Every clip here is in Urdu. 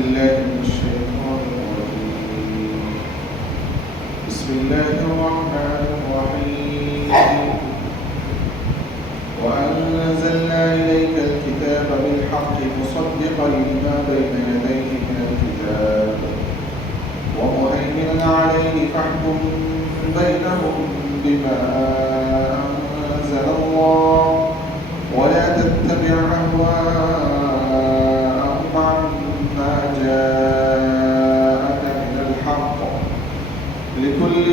بالله من الشيطان الرجيم. بسم الله الرحمن الرحيم. وأنزلنا إليك الكتاب بالحق مصدقا لما بين يديه من الكتاب ومهيمنا عليه فاحكم بينهم بما أنزل الله ولا تتبع أهواءهم عما جاءك من الحق لكل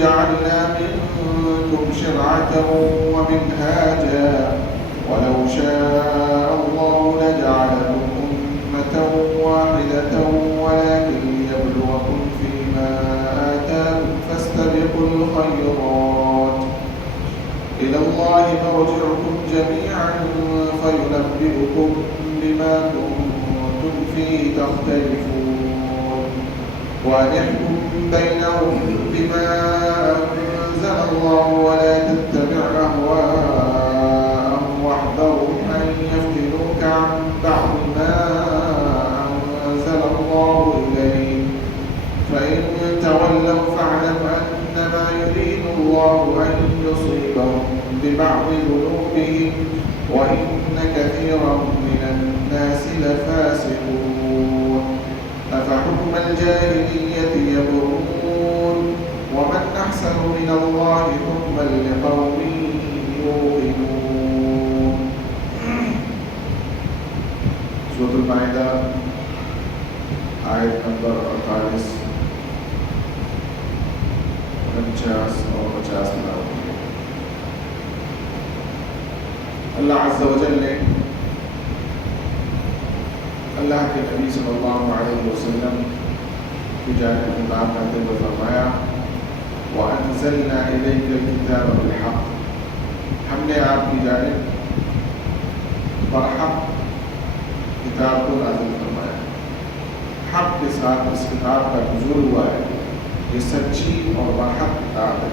جعلنا منكم شرعة ومنهاجا ولو شاء الله لجعلكم أمة واحدة ولكن ليبلوكم فيما آتاكم فاستبقوا الخيرات إلى الله مرجعكم جميعا فينبئكم بما كنتم فيه تختلفون وأنحكم بينهم بما أنزل الله ولا تتبع أهواءهم واحذرهم أن يفتنوك عن بعض ما أنزل الله إليك فإن تولوا فاعلم أنما يريد الله أن يصيبهم ببعض ذنوبهم وإن كثيرا من الناس لفاسقون أفحكم الجاهلية يبغون ومن أحسن من الله حكما لقوم يوقنون. سورة المائدہ آیت نمبر 48 49 اور 50 تلاوت کی. اللہ عز و جل نے اللہ کے نبی صلی اللہ علیہ وسلم کی جانب خطاب کرتے ہوئے فرمایا وَأَنزَلْنَا إِلَيْكَ الْكِتَابَ بِالْحَقِّ، ہم نے آپ کی جانب برحق کتاب کو نازل فرمایا. حق کے ساتھ اس کتاب کا نزول ہوا ہے. یہ سچی اور برحق کتاب ہے.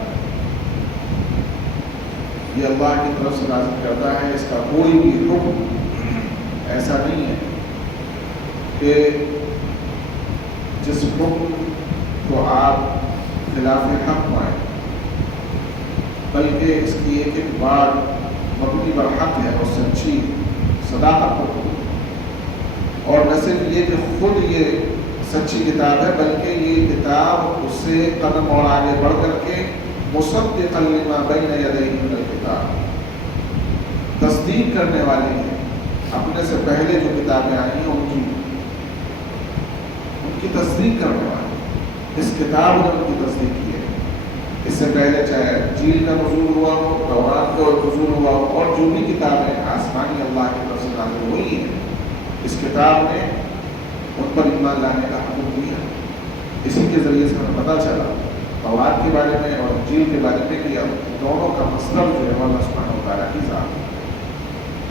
یہ اللہ کی طرف سے نازل کرتا ہے. اس کا کوئی بھی حکم ایسا نہیں ہے کہ جس حکم کو آپ خلاف حق پائیں، بلکہ اس کی ایک ایک بات مبنی بر حق ہے اور سچی صداقت پر. اور نہ صرف یہ کہ خود یہ سچی کتاب ہے بلکہ یہ کتاب اس سے قدم اور آگے بڑھ کر کے مصدقا لما بین یدیہ من الکتاب، تصدیق کرنے والی ہے اپنے سے پہلے جو کتابیں آئی ہیں ان کی تصدیق کرنے والی. اس کتاب نے ان کی تصدیق کی ہے. اس سے پہلے چاہے انجیل کا نزول ہوا ہو، تورات کا نزول ہوا ہو، اور جو بھی کتابیں آسمانی اللہ کی طرف سے نازل ہوئی ہیں، اس کتاب نے ان پر ایمان لانے کا حکم دیا. اسی کے ذریعے سے ہمیں پتہ چلا تورات کے بارے میں اور انجیل کے بارے میں کہ دونوں کا مصدر جو ہے اللہ سبحانہ و تعالیٰ کی ذات ہے.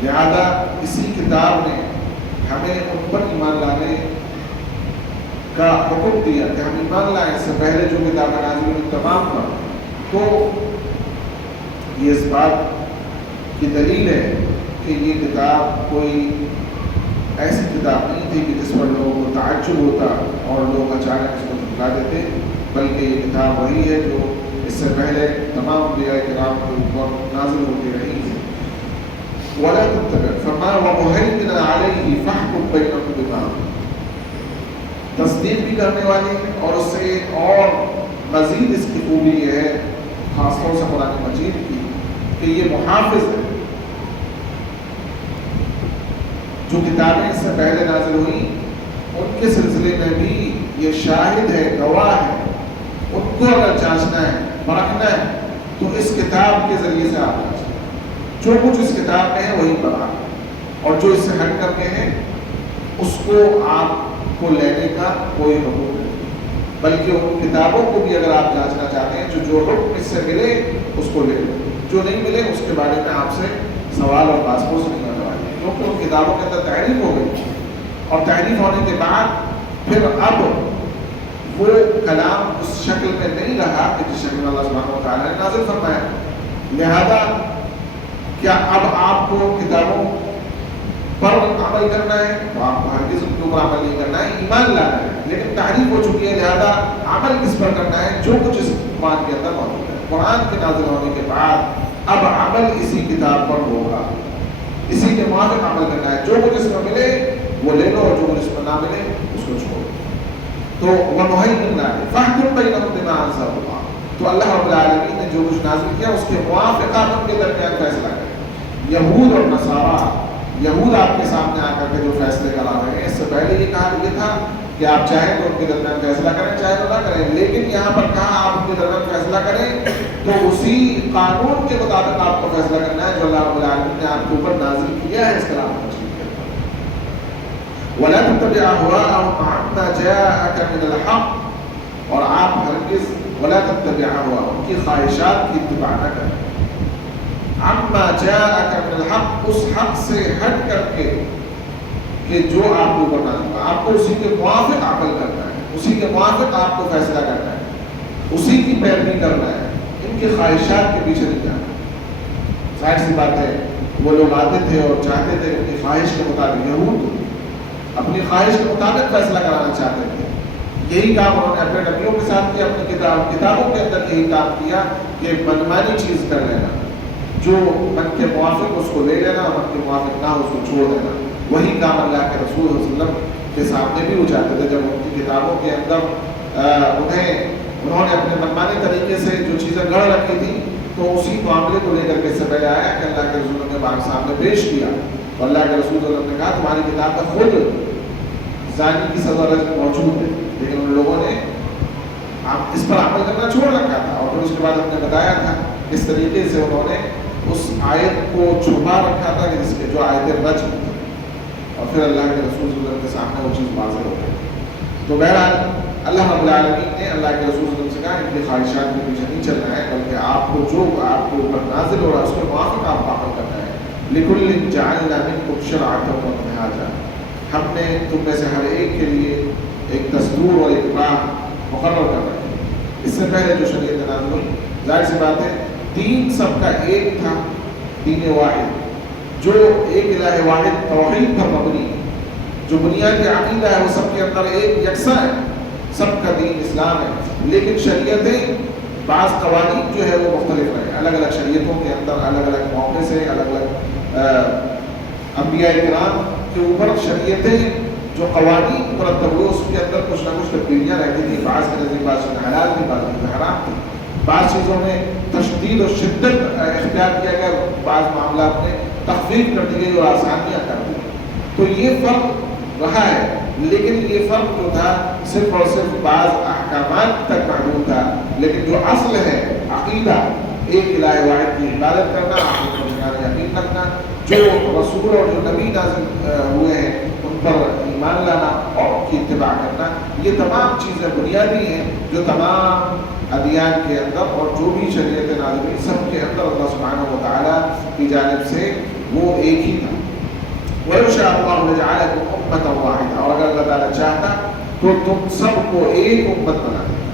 لہذا اسی کتاب نے ہمیں ان پر ایمان لانے کا حکم دیا کہ ہم ایمان لائیں اس سے پہلے جو کتابیں نازل ہوئی تمام پر. تو یہ اس بات کی دلیل ہے کہ یہ کتاب کوئی ایسی کتاب نہیں تھی کہ جس پر لوگوں کو تعجب ہوتا اور لوگ اچانک اس کو جھٹلا دیتے، بلکہ یہ کتاب وہی ہے جو اس سے پہلے تمام انبیاء کرام کے اوپر نازل ہوتی رہی ہے. وَلَا تَتَّبِعْ فَمَا وَمُهَيْمِنًا عَلَيْهِ فَاحْكُم بَيْنَهُم بِمَا، تصدیق بھی کرنے والی ہے. اور اس سے ایک اور مزید اس کی خوبی یہ ہے خاص طور سے قرآن مجید کی کہ یہ محافظ ہے. جو کتابیں اس سے پہلے نازل ہوئی ان کے سلسلے میں بھی یہ شاہد ہے، گواہ ہے. ان کو اگر جانچنا ہے، پرکھنا ہے تو اس کتاب کے ذریعے سے آپ جانچیں. جو کچھ اس کتاب میں ہے وہی پڑھا، اور جو اس سے ہٹ کر کے ہے اس کو آپ کو لینے کا کوئی حکم نہیں. بلکہ ان کتابوں کو بھی اگر آپ جانچنا چاہتے ہیں جو حکم اس سے ملے اس کو لے لو، جو نہیں ملے اس کے بارے میں آپ سے سوال اور بحث نہیں کرنے والے ہیں. کیونکہ ان کتابوں کے اندر تحریف ہو گئی، اور تحریف ہونے کے بعد پھر اب وہ کلام اس شکل میں نہیں رہا کہ جس شکل میں اللہ سبحانہ و تعالیٰ نے نازل فرمایا. لہذا کیا اب آپ کو کتابوں پر عمل کرنا ہے تو آپ کو ہرگز ان کے اوپر عمل نہیں کرنا ہے، ایمان لانا ہے، لیکن تحریف ہو چکی ہے، لہذا عمل کس پر کرنا ہے؟ جو کچھ اس قرآن کے اندر موجود ہے۔ قرآن کے نازل ہونے کے بعد اب عمل اسی کتاب پر ہوگا، اسی کے موافق عمل کرنا ہے، جو کچھ اس میں ملے وہ لے لو اور جو کچھ اس میں نہ ملے اس کو چھوڑو۔ تو وَمُهَيْمِنٌ عَلَيْهِ فَاحْكُم بَيْنَهُم بِمَا أَنزَلَ اللَّهُ، تو اللہ رب العالمین نے جو کچھ نازل کیا اس کے موافق آپ ان کے درمیان فیصلہ کریں۔ یہود اور نصارہ، یہود آپ کے سامنے آ کر کے جو فیصلے کرا رہے ہیں، اس سے پہلے یہ کہا یہ تھا کہ آپ چاہیں تو ان کے درمیان فیصلہ کریں، چاہے تو نہ کریں، لیکن یہاں پر کہا آپ ان کے درمیان فیصلہ کریں تو اسی قانون کے مطابق آپ کو فیصلہ کرنا ہے جو اللہ رب العالمین نے آپ کے اوپر نازل کیا ہے اس کلام کو۔ وَلَا تَتَّبِعْ أَهْوَاءَهُمْ عَمَّا جَاءَكَ مِنَ الْحَقِّ، اور آپ ہرگز وَلَا تَتَّبِعْ أَهْوَاءَهُمْ ان کی خواہشات کی اتباع نہ کریں، عَمَّا جَاءَكَ مِنَ الْحَقِّ اس حق سے ہٹ کر کے کہ جو آپ کو اوپر نازل ہوا، آپ کو اسی کے موافق عمل کرنا ہے، اسی کے موافق آپ کو فیصلہ کرنا ہے، اسی کی پیروی کرنا ہے، ان کی خواہشات کے پیچھے نہیں جانا۔ ظاہر سی بات ہے وہ لوگ آتے تھے اور چاہتے تھے اپنی خواہش کے مطابق، یہود اپنی خواہش کے مطابق فیصلہ کرانا چاہتے تھے، یہی کام انہوں نے اپنے نبیوں کے ساتھ کیا، اپنی کتابوں کے اندر یہی کام کیا کہ منمانی چیز کر لینا، جو من کے موافق اس کو لے لینا، من کے موافق نہ اس کو چھوڑ دینا۔ وہی کام اللہ کے رسول صلی اللہ علیہ وسلم کے سامنے بھی وہ چاہتے تھے، جب ان کی کتابوں کے اندر انہوں نے اپنے منمانی طریقے سے جو چیزیں گڑھ رکھی تھی تو اسی معاملے کو لے کر کے اس سے پہلے آیا کہ اللہ کے رسول نے باغ سامنے پیش کیا، اور اللہ کے رسول صلی اللہ علیہ وسلم نے کہا تمہاری کتاب میں خود زانی کی سزا موجود ہے، لیکن ان لوگوں نے اس پر عمل کرنا چھوڑ رکھا تھا، اور پھر اس کے بعد ہم نے بتایا تھا اس طریقے سے انہوں نے اس آیت کو چھپا رکھا تھا کہ جس کے جو آیتیں رجم تھیں، اور پھر اللہ کے رسول صلی اللہ علیہ وسلم کے سامنے وہ چیز واضح ہو گئی۔ تو بہرحال اللہ رب العالمین نے اللہ کے رسول صلی اللہ علیہ وسلم سے کہا ان کی خواہشات کے پیچھے نہیں چلنا ہے، بلکہ آپ کو جو آپ کے اوپر نازل ہو رہا ہے اس کے موافق آپ عمل کرنا ہے۔ لِكُلٍّ جَعَلْنَا مِنكُمْ شِرْعَةً وَمِنْهَاجًا، ہم نے تم میں سے ہر ایک کے لیے ایک دستور اور ایک راہ مقرر کر رکھی ہے۔ اس سے پہلے جو شریعت نازل ہوئی، ظاہر سی بات ہے دین سب کا ایک تھا، دین واحد، جو ایک الہ واحد توحید پر مبنی ہے، جو بنیادی عقیدہ ہے وہ سب کے اندر ایک یکساں ہے، سب کا دین اسلام ہے، لیکن شریعتیں بعض قوانین جو ہے وہ مختلف رہے، الگ الگ شریعتوں کے اندر الگ الگ موقع سے الگ الگ انبیاء کرام کے اوپر شریعتیں جو قوانین مرتب ہوئے اس کے اندر کچھ نہ کچھ تبدیلیاں رہتی تھیں، بعض کے نزدیک بعض چیزیں حلال تھی، بعض چیزیں حرام تھی، بعض چیزوں میں تشدید اور شدت اختیار کیا گیا، بعض معاملات میں تخفیف کر دی گئی اور آسانیاں کر دی گئی۔ تو یہ فرق رہا ہے، لیکن یہ فرق جو تھا صرف اور صرف بعض احکامات تک محدود تھا، لیکن جو اصل ہے عقیدہ، ایک الہ واحد کی عبادت کرنا، یقین رکھنا، جو رسول اور جو نبی نازل ہوئے ہیں ان پر ایمان لانا اور ان کی اتباع کرنا، یہ تمام چیزیں بنیادی ہیں جو تمام ادیان کے اندر اور جو بھی شریعت نازل ہوئی سب کے اندر اللہ سبحانہ و تعالیٰ کی جانب سے وہ ایک ہی تھا۔ وَلَوْ شَاءَ اللَّهُ لَجَعَلَكُمْ أُمَّةً وَاحِدَةً، اور اگر اللہ تعالیٰ چاہتا تو تم سب کو ایک امت بنا دیتا۔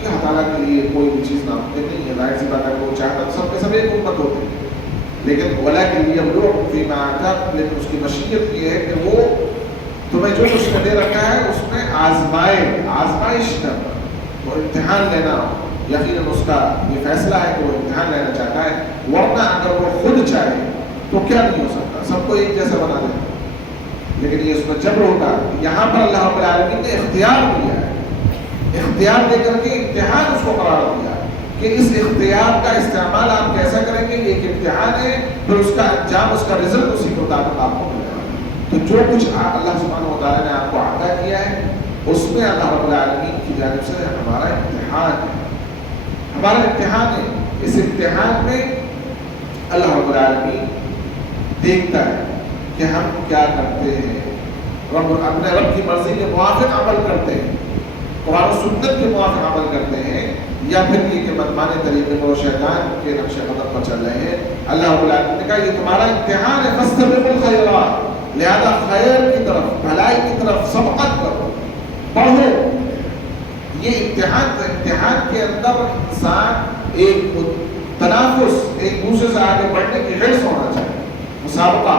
اللہ تعالیٰ کے لیے کوئی بھی چیز ناممکن نہیں ہے، ظاہر سی بات ہے وہ چاہتا تو سب کے سب ایک امت ہوتے ہیں، لیکن وَلَٰكِنْ لِيَبْلُوَكُمْ فِي مَا آتَاكُمْ، لیکن اس کی مشیت یہ ہے کہ وہ تمہیں جو کچھ دے رکھا ہے اس میں آزمائش کرنا، وہ امتحان لینا، یقیناً اس کا یہ فیصلہ ہے کہ وہ امتحان لینا چاہتا ہے، ورنہ اگر وہ خود چاہے تو کیا نہیں ہو سکتا، سب کو ایک جیسا بنا دیتا، لیکن یہ اس میں جبر ہوتا ہے۔ یہاں پر اللہ رب العالمین نے اختیار دیا ہے، اختیار دے کر کے امتحان اس کو قرار دیا ہے کہ اس اختیار کا استعمال آپ کیسا کریں گے، ایک امتحان ہے، پھر اس کا انجام، اس کا رزلٹ اسی کے مطابق آپ کو ملے گا۔ تو جو کچھ اللہ سبحانہ و تعالیٰ نے آپ کو عطا کیا ہے اس میں اللہ رب العالمین کی جانب سے ہمارا امتحان ہے، ہمارا امتحان ہے۔ اس امتحان میں اللہ رب العالمین دیکھتا ہے کہ ہم کیا کرتے ہیں، اپنے رب کی مرضی کے موافق عمل کرتے ہیں، قرآن و سنت کے موافق عمل کرتے ہیں، یا پھر یہ کہ منمانے طریقے پر شیطان کے نقش قدم پر چل رہے ہیں۔ اللہ رب العالمین نے کہا یہ تمہارا امتحان ہے، فاستبقوا الخیرات، لہذا خیر کی طرف، بھلائی کی طرف سبقت کرو، بڑھو۔ یہ امتحان کے اندر انسان ایک تنافس، ایک دوسرے سے آگے بڑھنے کی حرص ہونا چاہیے، مسابقہ،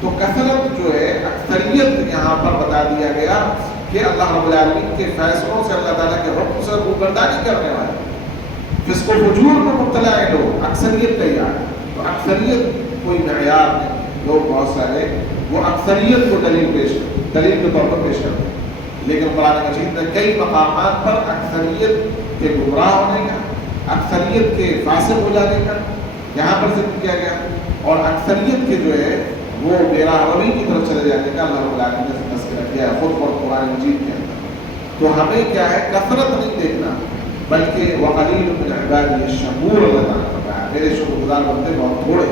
تو کثرت جو ہے اکثریت یہاں پر بتا دیا گیا کہ اللہ رب العالمین کے فیصلوں سے اللہ تعالیٰ کے حکم سے روگردانی کرنے والے فسق و فجور میں مبتلا ہے لوگ، اکثریت تیار ہے۔ تو اکثریت کوئی معیار نہیں، لوگ بہت سارے وہ اکثریت کو دلیل کے طور پر پیش کرتے ہیں، لیکن قرآن مجید میں کئی مقامات پر اکثریت کے گمراہ ہونے کا، اکثریت کے فاسق ہو جانے کا یہاں پر ذکر کیا گیا، اور اکثریت کے جو ہے وہ میرا روی کی طرف چلے جانے کا اللہ رب العالمین نے تذکرہ کیا ہے خود اور قرآن مجید کے اندر۔ تو ہمیں کیا ہے کثرت نہیں دیکھنا، بلکہ وقلیل من عبادی الشکور، اللہ تعالیٰ نے فرمایا میرے شکر گزار بندے بہت تھوڑے۔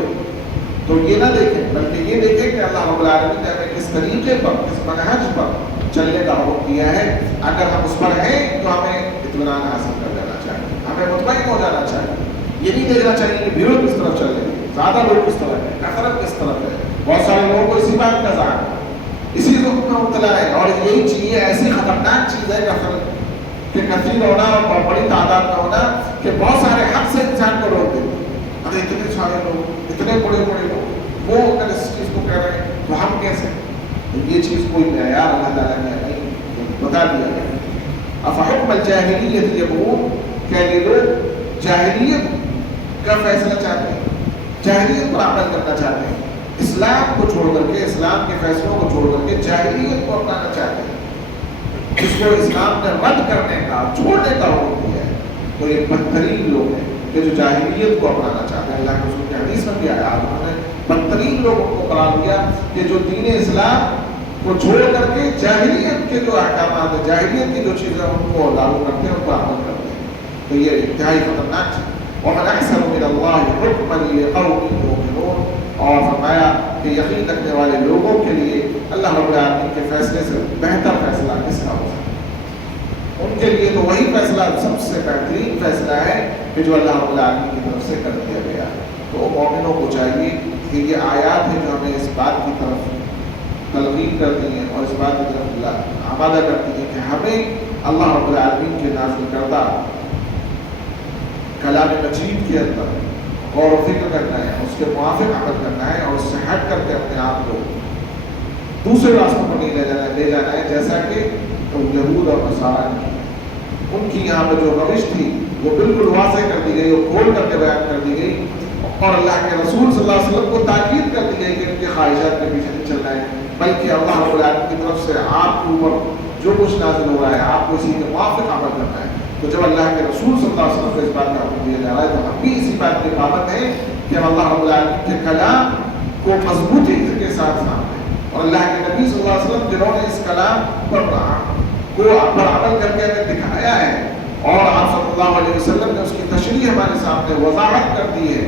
تو یہ نہ دیکھیں بلکہ یہ دیکھیں کہ اللہ رب العالمین نے ہمیں کس طریقے پر، کس منہج پر چلنے کا حکم دیا ہے۔ اگر ہم اس پر ہیں تو ہمیں اطمینان حاصل کر لینا چاہیے، ہمیں مطمئن ہو جانا چاہیے۔ یہ نہیں دیکھنا چاہیے کہ بھیڑ کس طرف چل رہی ہے، زیادہ لوگ کس طرف ہے، کثرت کس طرف ہے۔ بہت سارے لوگوں کو اسی بات کا ذہن ہے، اسی رخ میں مبتلا ہے، اور یہی چیز ایسی خطرناک چیز ہے کثرت کہ کثیر ہونا اور بڑی تعداد میں ہونا کہ بہت سارے حق سے انسان کو روک دیتے ہیں۔ ارے اتنے سارے لوگ، اتنے بڑے بڑے لوگ، وہ اگر اس چیز کو کہہ رہے ہیں تو ہم کیسے؟ یہ چیز کوئی معیار اللہ تعالیٰ نے نہیں بتا دیا گیا۔ افحکم الجاہلیت یبغون، کہ یہ لوگ جاہلیت کا فیصلہ چاہتے ہیں، جاہلیت پر عمل کرنا چاہتے ہیں، اسلام کو چھوڑ کر کے، اسلام کے فیصلوں کو چھوڑ کر کے جاہلیت کو اپنانا چاہتے ہیں، جس کو اسلام نے رد کرنے کا، چھوڑنے کا حکم دیا ہے۔ تو یہ بدترین لوگ ہیں کہ جو جاہلیت کو اپنانا چاہتے ہیں۔ اللہ کے رسول کی حدیث میں بھی آیا، انہوں نے بدترین لوگوں کو قرار دیا کہ جو دین اسلام کو چھوڑ کر کے جاہلیت کے جو احکامات ہیں، جاہلیت کی جو چیزیں ان کو لاگو کرتے ہیں، ان پر عمل کرتے ہیں۔ تو یہ انتہائی خطرناک چیز۔ وَمَنْ أَحْسَنُ مِنَ اللَّهِ حُكْمًا لِقَوْمٍ يُوقِنُونَ، اور فرمایا کہ یقین رکھنے والے لوگوں کے لیے اللہ رب العالمین کے فیصلے سے بہتر فیصلہ کس کا ہو سکتا ہے؟ ان کے لیے تو وہی فیصلہ سب سے بہترین فیصلہ ہے کہ جو اللہ رب العالمین کی طرف سے کر دیا گیا۔ تو مومنوں کو چاہیے کہ یہ آیات ہیں جو ہمیں اس بات کی طرف تلقین کرتی ہیں اور اس بات کی طرف آمادہ کرتی ہیں کہ ہمیں اللہ رب العالمین کے نازل کردہ کلام مجید کے اندر غور و فکر کرنا ہے، اس کے موافق عمل کرنا ہے، اور اس سے ہٹ کر کے اپنے آپ کو دوسرے راستوں پر نہیں لے جانا ہے، جیسا کہ یہود اور نصارہ نے ان کی یہاں پہ جو روش تھی وہ بالکل واضح کر دی گئی، وہ کھول کر کے بیان کر دی گئی، اور اللہ کے رسول صلی اللہ علیہ وسلم کو تاکید کر دی گئی کہ ان کے خواہشات کے پیچھے نہیں چلنا ہے، بلکہ اللہ رب العالمین کی طرف سے آپ کے اوپر جو کچھ نازل ہو رہا ہے آپ کو اسی کے موافق عمل کرنا ہے۔ تو جب اللہ کے رسول صلی اللہ علیہ وسلم کو اس بات کا حکم دیا جا رہا ہے تو ہم بھی اسی بات کے پابند ہیں کہ ہم اللہ رب العالمین کے کلام کو مضبوطی کے ساتھ سامنے، اور اللہ کے نبی صلی اللہ علیہ وسلم جنہوں نے اس کلام پر عمل کر کے ہمیں دکھایا ہے، اور آپ صلی اللہ علیہ وسلم نے اس کی تشریح ہمارے سامنے وضاحت کر دی ہے،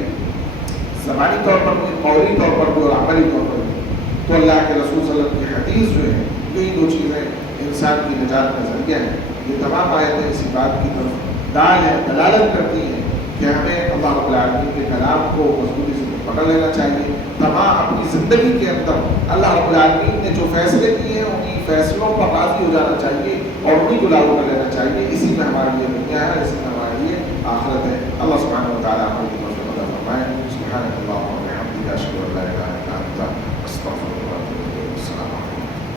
زبانی طور پر بھی، قولی طور پر بھی اور عملی طور پر بھی۔ تو اللہ کے رسول صلی اللہ علیہ وسلم کی حدیث جو ہے، یہی دو چیزیں انسان کی نجات کا ذریعہ ہیں۔ یہ تمام آیتیں اسی بات کی طرف دلالت کرتی ہیں کہ ہمیں اللہ رب العالمین کے کلام کو مضبوطی سے پکڑ لینا چاہیے، تمام اپنی زندگی کے اندر اللہ رب العالمین نے جو فیصلے کیے ہیں انہیں فیصلوں پر راضی ہو جانا چاہیے اور انہیں کو لاگو کر لینا چاہیے۔ اسی میں ہمارے لیے دنیا ہے، اسی میں ہمارے لیے آخرت ہے۔ اللہ سبحانہ و تعالیٰ ہماری مدد فرمائے۔ سبحانک اللہم